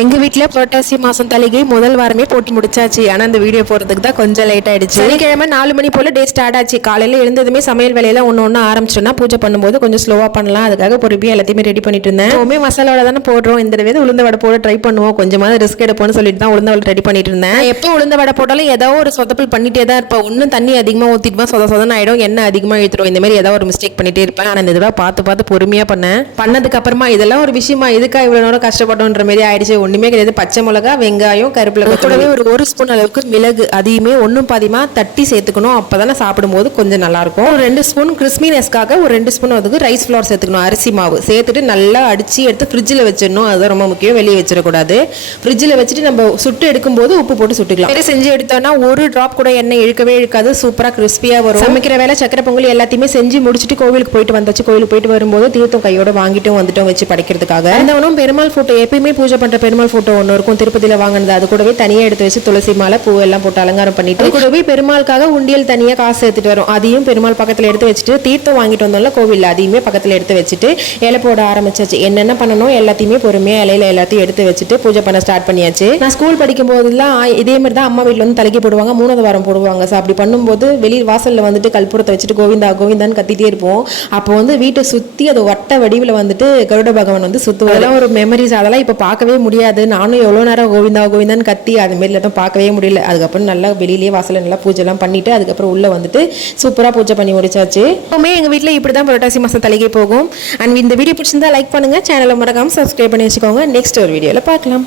எங்க வீட்டுல புரட்டாசி மாசம் தலைகை முதல் வாரமே போட்டு முடிச்சாச்சு. ஆனா அந்த வீடியோ போறதுக்கு தான் கொஞ்சம் லேட் ஆயிடுச்சு. சனிக்கிழமை 4 மணி போல டே ஸ்டார்ட் ஆச்சு. காலையில எழுந்ததுமே சமையல் வேலையில ஒன்னு ஆரம்பிச்சோம்னா பூஜை பண்ணும்போது கொஞ்சம் ஸ்லோவா பண்ணலாம். அதுக்காக பொறுப்பியா எல்லாத்தையுமே ரெடி பண்ணிட்டு இருந்தேன். எப்பவுமே மசாலாவோட தானே போடுறோம், இந்த தடவை உளுந்த வடை போட ட்ரை பண்ணுவோம், கொஞ்சமாவது ரிஸ்க் எடுப்போம்னு சொல்லிட்டு தான் உளுந்த வடை ரெடி பண்ணிட்டு இருந்தேன். எப்போ உளுந்த வடை போட்டாலும் ஏதாவது ஒரு சொதப்பல் பண்ணிட்டே தான் இருப்பேன். ஒன்னும் தண்ணி அதிகமா ஊத்திட்டு சொதன்னு ஆயிடும், எண்ணெய் அதிகமா இழுத்துரும், இந்த மாதிரி ஏதாவது ஒரு மிஸ்டேக் பண்ணிட்டே இருப்பேன். ஆனா இந்த தடவை பார்த்து பொறுமையா பண்ணதுக்கு அப்புறமா இதெல்லாம் ஒரு விஷயமா இதுக்கா இவ்வளவு நேரம் கஷ்டப்பட்டோன்ற மாதிரி ஆயிடுச்சு. ஒண்ணுமே கிடையாது. பச்சை மிளகா, வெங்காயம், கருவேப்பிலை, கூடவே ஒரு ஸ்பூன் அளவுக்கு மிளகு, அதையுமே ஒன்றும் பாதிமா தட்டி சேர்த்துக்கணும். அப்பதானே சாப்பிடும்போது கொஞ்சம் நல்லா இருக்கும். ஒரு 2 ஸ்பூன் கிறிஸ்மினஸ்க்காக ஒரு 2 ஸ்பூன் அதுக்கு ரைஸ் ஃப்ளோர் சேர்த்துக்கணும், அரிசி மாவு சேர்த்துட்டு நல்லா அடிச்சு எடுத்து ஃப்ரிட்ஜில் வச்சிடணும். அதுதான் ரொம்ப முக்கியம், வெளியே வச்சிடக்கூடாது. ஃப்ரிட்ஜில் வச்சுட்டு நம்ம சுட்டு எடுக்கும்போது உப்பு போட்டு சுட்டுக்கலாம். செஞ்சு எடுத்தோம்னா ஒரு டிராப் கூட எண்ணெய் இழுக்காது, சூப்பரா கிறிஸ்பியா வரும். சமைக்கிற வேலை சக்கரை பொங்கல் எல்லாத்தையுமே செஞ்சு முடிச்சுட்டு கோவிலுக்கு போயிட்டு வந்தாச்சு. கோவிலுக்கு போயிட்டு வரும்போது தீர்த்தம் கையோட வாங்கிட்டும் வந்துட்டோம் வச்சு படைக்கிறதுக்காக. அந்த பெருமாள் போட்டோ, எப்பயுமே பூஜை பண்ற பெருமாள் போட்டோ ஒன்று இருக்கும் திருப்பதியில வாங்கினது. அது கூடவே தனியா எடுத்து வச்சு துளசி மாலை பூ எல்லாம் போட்டு அலங்காரம் பண்ணிட்டு கூடவே பெருமாளுக்காக உண்டியல் தனியா காசு எடுத்துட்டு வரும். அதையும் பெருமாள் பக்கத்துல எடுத்து வச்சுட்டு தீர்த்தம் வாங்கிட்டு வந்தோம்ல கோவில்ல, அதையுமே பக்கத்துல எடுத்து வச்சுட்டு இலை போட ஆரம்பிச்சாச்சு. என்னென்ன பண்ணணும் எல்லாத்தையுமே பொறுமையா இலையில எல்லாத்தையும் எடுத்து வச்சுட்டு பூஜை பண்ண ஸ்டார்ட் பண்ணியாச்சு. நான் ஸ்கூல் படிக்கும் போதெல்லாம் இதே மாதிரி தான் அம்மா வீட்டுல வந்து தலைக்கு போடுவாங்க, 3வது வாரம் போடுவாங்க. அப்படி பண்ணும்போது வெளியே வாசல்ல வந்துட்டு கல்புரத்தை வச்சுட்டு கோவிந்தா கோவிந்தான்னு கத்திட்டே இருப்போம். அப்போ வந்து வீட்டை சுத்தி அது வட்ட வடிவில் வந்துட்டு கருட பகவான் வந்து சுத்துவோம். அதெல்லாம் ஒரு மெமரிஸ். அதெல்லாம் இப்ப பார்க்கவே முடியாது. நானும் எவ்வளவு நேரம் கோவிந்தா கோவிந்தான்னு கத்தி அது மாதிரி எல்லாம் பார்க்கவே முடியல. அதுக்கப்புறம் நல்லா வெளியிலேயே வாசல்ல நல்லா பூஜை எல்லாம் பண்ணிட்டு அதுக்கப்புறம் உள்ள வந்துட்டு சூப்பரா பூஜை பண்ணி முடிச்சாச்சு. எப்பவுமே எங்க வீட்டுல இப்படிதான் புரட்டாசி மாசம் தலைகை போகும். அண்ட் இந்த வீடியோ பிடிச்சிருந்தா லைக் பண்ணுங்க, சேனலை மறக்காம சப்ஸ்கிரைப் பண்ணி வச்சுக்கோங்க. நெக்ஸ்ட் ஒரு வீடியோல பார்க்கலாம்.